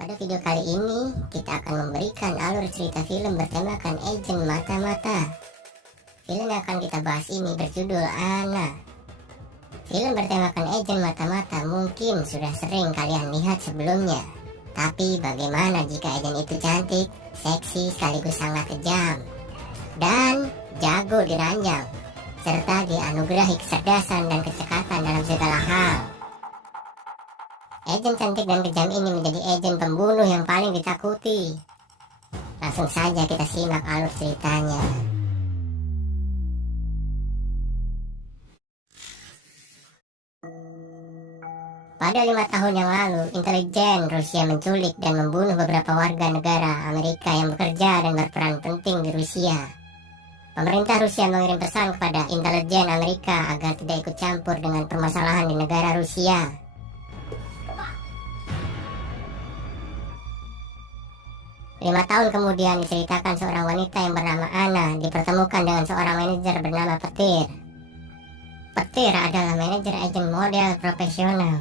Pada video kali ini, kita akan memberikan alur cerita film bertemakan Agen Mata-Mata. Film yang akan kita bahas ini berjudul Anna. Film bertemakan Agen Mata-Mata mungkin sudah sering kalian lihat sebelumnya. Tapi bagaimana jika agen itu cantik, seksi sekaligus sangat kejam, dan jago diranjang, serta dianugerahi kecerdasan dan kecekatan dalam segala hal. Agen cantik dan kejam ini menjadi agen pembunuh yang paling ditakuti. Langsung saja kita simak alur ceritanya. Pada 5 tahun yang lalu, intelijen Rusia menculik dan membunuh beberapa warga negara Amerika yang bekerja dan berperan penting di Rusia. Pemerintah Rusia mengirim pesan kepada intelijen Amerika agar tidak ikut campur dengan permasalahan di negara Rusia. Lima tahun kemudian diceritakan seorang wanita yang bernama Anna dipertemukan dengan seorang manajer bernama Petir. Petir adalah manajer agen model profesional.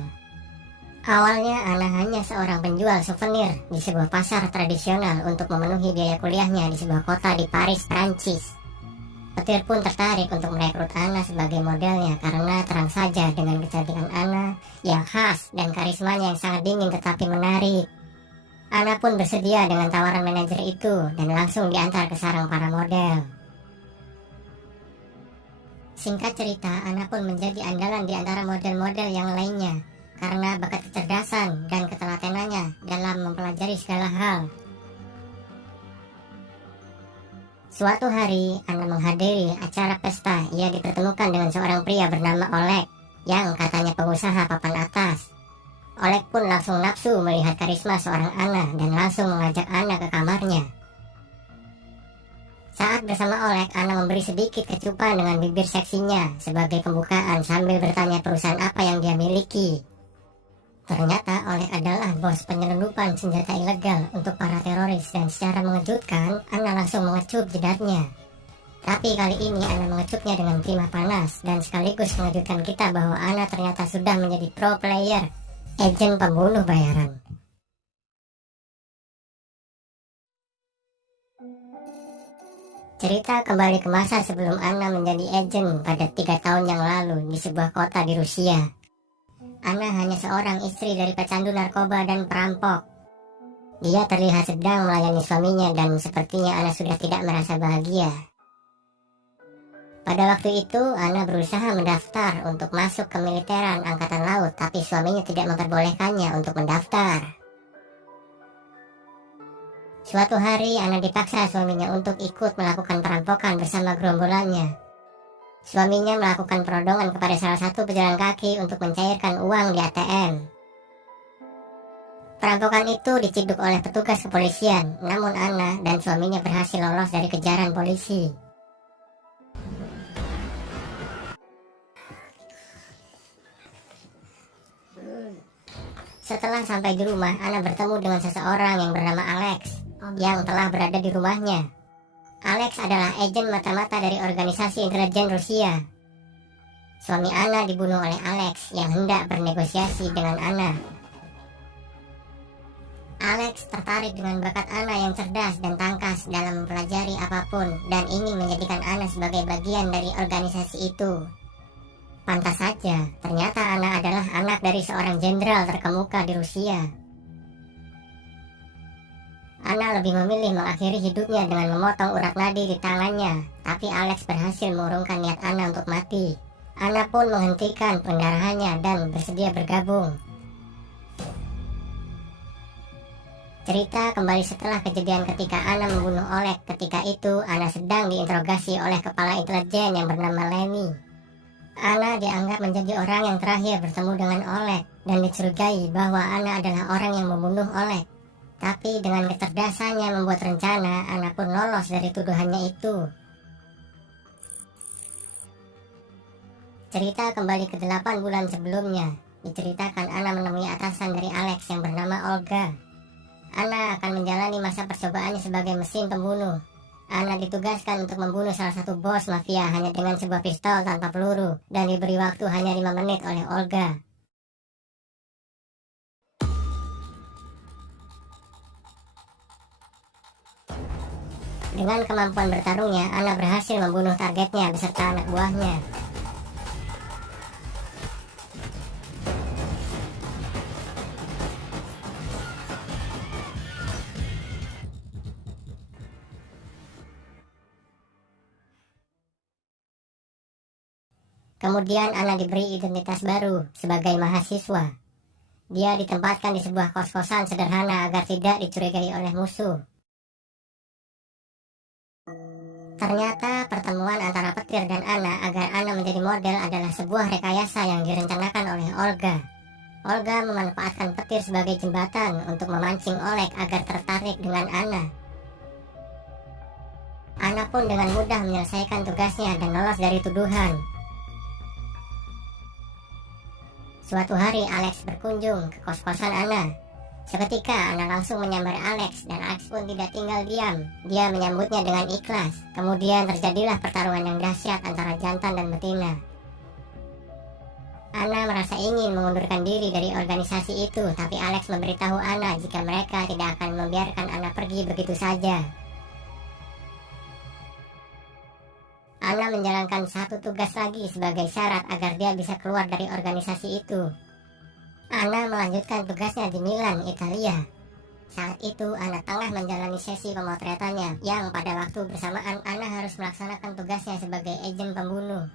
Awalnya Anna hanya seorang penjual souvenir di sebuah pasar tradisional untuk memenuhi biaya kuliahnya di sebuah kota di Paris, Prancis. Petir pun tertarik untuk merekrut Anna sebagai modelnya karena terang saja dengan kecantikan Anna yang khas dan karismanya yang sangat dingin tetapi menarik. Anna pun bersedia dengan tawaran manajer itu dan langsung diantar ke sarang para model. Singkat cerita, Anna pun menjadi andalan di antara model-model yang lainnya karena bakat kecerdasan dan ketelatenannya dalam mempelajari segala hal. Suatu hari, Anna menghadiri acara pesta. Ia dipertemukan dengan seorang pria bernama Oleg yang katanya pengusaha papan atas. Oleg pun langsung nafsu melihat karisma seorang Anna dan langsung mengajak Anna ke kamarnya. Saat bersama Oleg, Anna memberi sedikit kecupan dengan bibir seksinya sebagai pembukaan sambil bertanya perusahaan apa yang dia miliki. Ternyata Oleg adalah bos penyelundupan senjata ilegal untuk para teroris dan secara mengejutkan, Anna langsung mengecup jidatnya. Tapi kali ini Anna mengecupnya dengan timah panas dan sekaligus mengejutkan kita bahwa Anna ternyata sudah menjadi pro player, agen pembunuh bayaran. Cerita kembali ke masa sebelum Anna menjadi agen pada 3 tahun yang lalu di sebuah kota di Rusia. Anna hanya seorang istri dari pecandu narkoba dan perampok. Dia terlihat sedang melayani suaminya dan sepertinya Anna sudah tidak merasa bahagia. Pada waktu itu, Anna berusaha mendaftar untuk masuk ke militeran angkatan laut, tapi suaminya tidak memperbolehkannya untuk mendaftar. Suatu hari, Anna dipaksa suaminya untuk ikut melakukan perampokan bersama gerombolannya. Suaminya melakukan perodongan kepada salah satu pejalan kaki untuk mencairkan uang di ATM. Perampokan itu diciduk oleh petugas kepolisian, namun Anna dan suaminya berhasil lolos dari kejaran polisi. Setelah sampai di rumah, Anna bertemu dengan seseorang yang bernama Alex yang telah berada di rumahnya. Alex adalah agen mata-mata dari organisasi intelijen Rusia. Suami Anna dibunuh oleh Alex yang hendak bernegosiasi dengan Anna. Alex tertarik dengan bakat Anna yang cerdas dan tangkas dalam mempelajari apapun dan ingin menjadikan Anna sebagai bagian dari organisasi itu. Pantas saja, ternyata Anna adalah anak dari seorang jenderal terkemuka di Rusia. Anna lebih memilih mengakhiri hidupnya dengan memotong urat nadi di tangannya, tapi Alex berhasil mengurungkan niat Anna untuk mati. Anna pun menghentikan pendarahannya dan bersedia bergabung. Cerita kembali setelah kejadian ketika Anna membunuh Oleg. Ketika itu, Anna sedang diinterogasi oleh kepala intelijen yang bernama Lenny. Anna dianggap menjadi orang yang terakhir bertemu dengan Oleg dan dicurigai bahwa Anna adalah orang yang membunuh Oleg. Tapi dengan kecerdasannya membuat rencana, Anna pun lolos dari tuduhannya itu. Cerita kembali ke 8 bulan sebelumnya. Diceritakan Anna menemui atasan dari Alex yang bernama Olga. Anna akan menjalani masa percobaannya sebagai mesin pembunuh. Anna ditugaskan untuk membunuh salah satu bos mafia hanya dengan sebuah pistol tanpa peluru dan diberi waktu hanya 5 menit oleh Olga. Dengan kemampuan bertarungnya, Anna berhasil membunuh targetnya beserta anak buahnya. Kemudian Anna diberi identitas baru sebagai mahasiswa. Dia ditempatkan di sebuah kos-kosan sederhana agar tidak dicurigai oleh musuh. Ternyata pertemuan antara petir dan Anna agar Anna menjadi model adalah sebuah rekayasa yang direncanakan oleh Olga. Olga memanfaatkan petir sebagai jembatan untuk memancing Oleg agar tertarik dengan Anna. Anna pun dengan mudah menyelesaikan tugasnya dan lolos dari tuduhan. Suatu hari Alex berkunjung ke kos-kosan Anna. Seketika Anna langsung menyambar Alex dan Alex pun tidak tinggal diam. Dia menyambutnya dengan ikhlas. Kemudian terjadilah pertarungan yang dahsyat antara jantan dan betina. Anna merasa ingin mengundurkan diri dari organisasi itu, tapi Alex memberitahu Anna jika mereka tidak akan membiarkan Anna pergi begitu saja. Anna menjalankan satu tugas lagi sebagai syarat agar dia bisa keluar dari organisasi itu. Anna melanjutkan tugasnya di Milan, Italia. Saat itu Anna tengah menjalani sesi pemotretannya, yang pada waktu bersamaan Anna harus melaksanakan tugasnya sebagai agen pembunuh.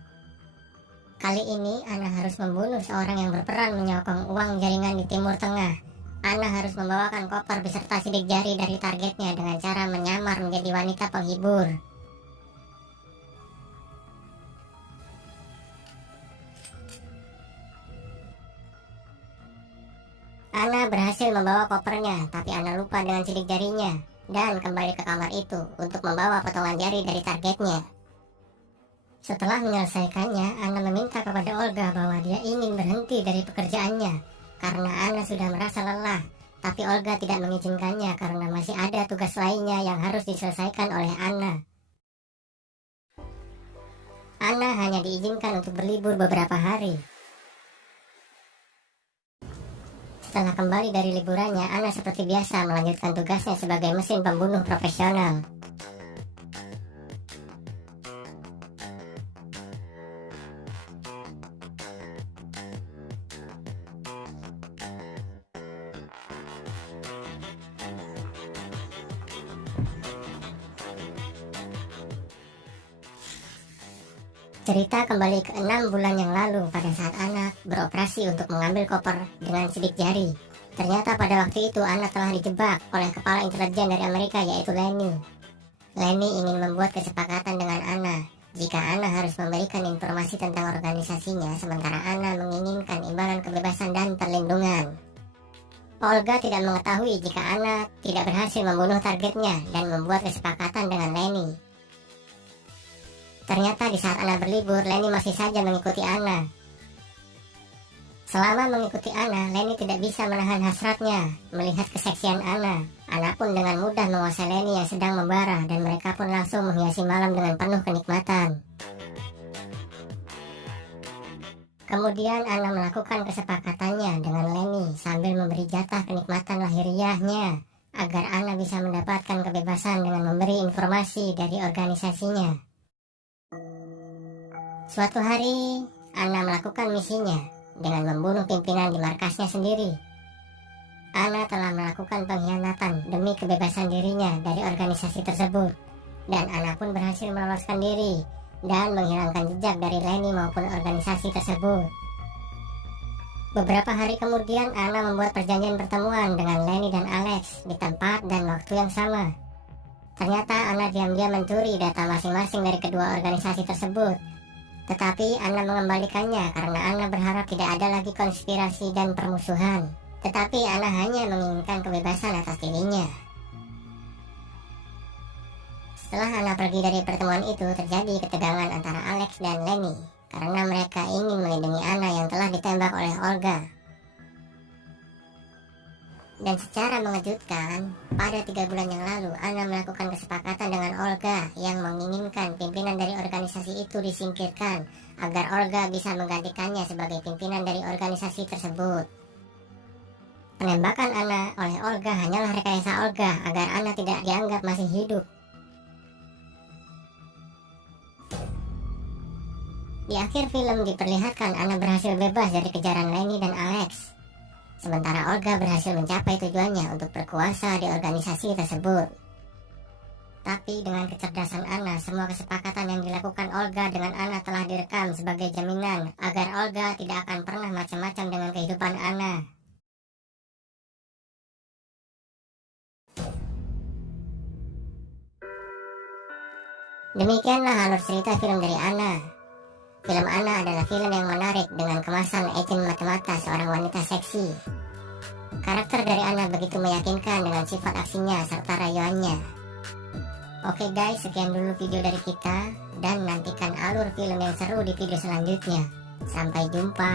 Kali ini Anna harus membunuh seorang yang berperan menyokong uang jaringan di Timur Tengah. Anna harus membawakan koper beserta sidik jari dari targetnya dengan cara menyamar menjadi wanita penghibur. Anna berhasil membawa kopernya, tapi Anna lupa dengan sidik jarinya dan kembali ke kamar itu untuk membawa potongan jari dari targetnya. Setelah menyelesaikannya, Anna meminta kepada Olga bahwa dia ingin berhenti dari pekerjaannya karena Anna sudah merasa lelah, tapi Olga tidak mengizinkannya karena masih ada tugas lainnya yang harus diselesaikan oleh Anna. Anna hanya diizinkan untuk berlibur beberapa hari. Setelah kembali dari liburannya, Anna seperti biasa melanjutkan tugasnya sebagai mesin pembunuh profesional. Cerita kembali ke 6 bulan yang lalu pada saat Anna beroperasi untuk mengambil koper dengan sidik jari. Ternyata pada waktu itu Anna telah dijebak oleh kepala intelijen dari Amerika, yaitu Lenny. Lenny ingin membuat kesepakatan dengan Anna jika Anna harus memberikan informasi tentang organisasinya, sementara Anna menginginkan imbalan kebebasan dan perlindungan. Olga tidak mengetahui jika Anna tidak berhasil membunuh targetnya dan membuat kesepakatan dengan Lenny. Ternyata di saat Anna berlibur, Lenny masih saja mengikuti Anna. Selama mengikuti Anna, Lenny tidak bisa menahan hasratnya melihat keseksian Anna. Anna pun dengan mudah menguasai Lenny yang sedang membara, dan mereka pun langsung menghiasi malam dengan penuh kenikmatan. Kemudian Anna melakukan kesepakatannya dengan Lenny sambil memberi jatah kenikmatan lahiriahnya agar Anna bisa mendapatkan kebebasan dengan memberi informasi dari organisasinya. Suatu hari, Anna melakukan misinya dengan membunuh pimpinan di markasnya sendiri. Anna telah melakukan pengkhianatan demi kebebasan dirinya dari organisasi tersebut, dan Anna pun berhasil meloloskan diri dan menghilangkan jejak dari Lenny maupun organisasi tersebut. Beberapa hari kemudian, Anna membuat perjanjian pertemuan dengan Lenny dan Alex di tempat dan waktu yang sama. Ternyata Anna diam-diam mencuri data masing-masing dari kedua organisasi tersebut. Tetapi Anna mengembalikannya karena Anna berharap tidak ada lagi konspirasi dan permusuhan. Tetapi Anna hanya menginginkan kebebasan atas dirinya. Setelah Anna pergi dari pertemuan itu, terjadi ketegangan antara Alex dan Lenny karena mereka ingin melindungi Anna yang telah ditembak oleh Olga. Dan secara mengejutkan, pada 3 bulan yang lalu, Anna melakukan kesepakatan dengan Olga yang menginginkan pimpinan dari organisasi itu disingkirkan agar Olga bisa menggantikannya sebagai pimpinan dari organisasi tersebut. Penembakan Anna oleh Olga hanyalah rekayasa Olga agar Anna tidak dianggap masih hidup. Di akhir film diperlihatkan Anna berhasil bebas dari kejaran Lenny dan Alex. Sementara Olga berhasil mencapai tujuannya untuk berkuasa di organisasi tersebut. Tapi dengan kecerdasan Anna, semua kesepakatan yang dilakukan Olga dengan Anna telah direkam sebagai jaminan agar Olga tidak akan pernah macam-macam dengan kehidupan Anna. Demikianlah alur cerita film dari Anna. Film Anna adalah film yang menarik dengan kemasan action mata-mata seorang wanita seksi. Karakter dari Anna begitu meyakinkan dengan sifat aksinya serta rayuannya. Oke guys, sekian dulu video dari kita, dan nantikan alur film yang seru di video selanjutnya. Sampai jumpa.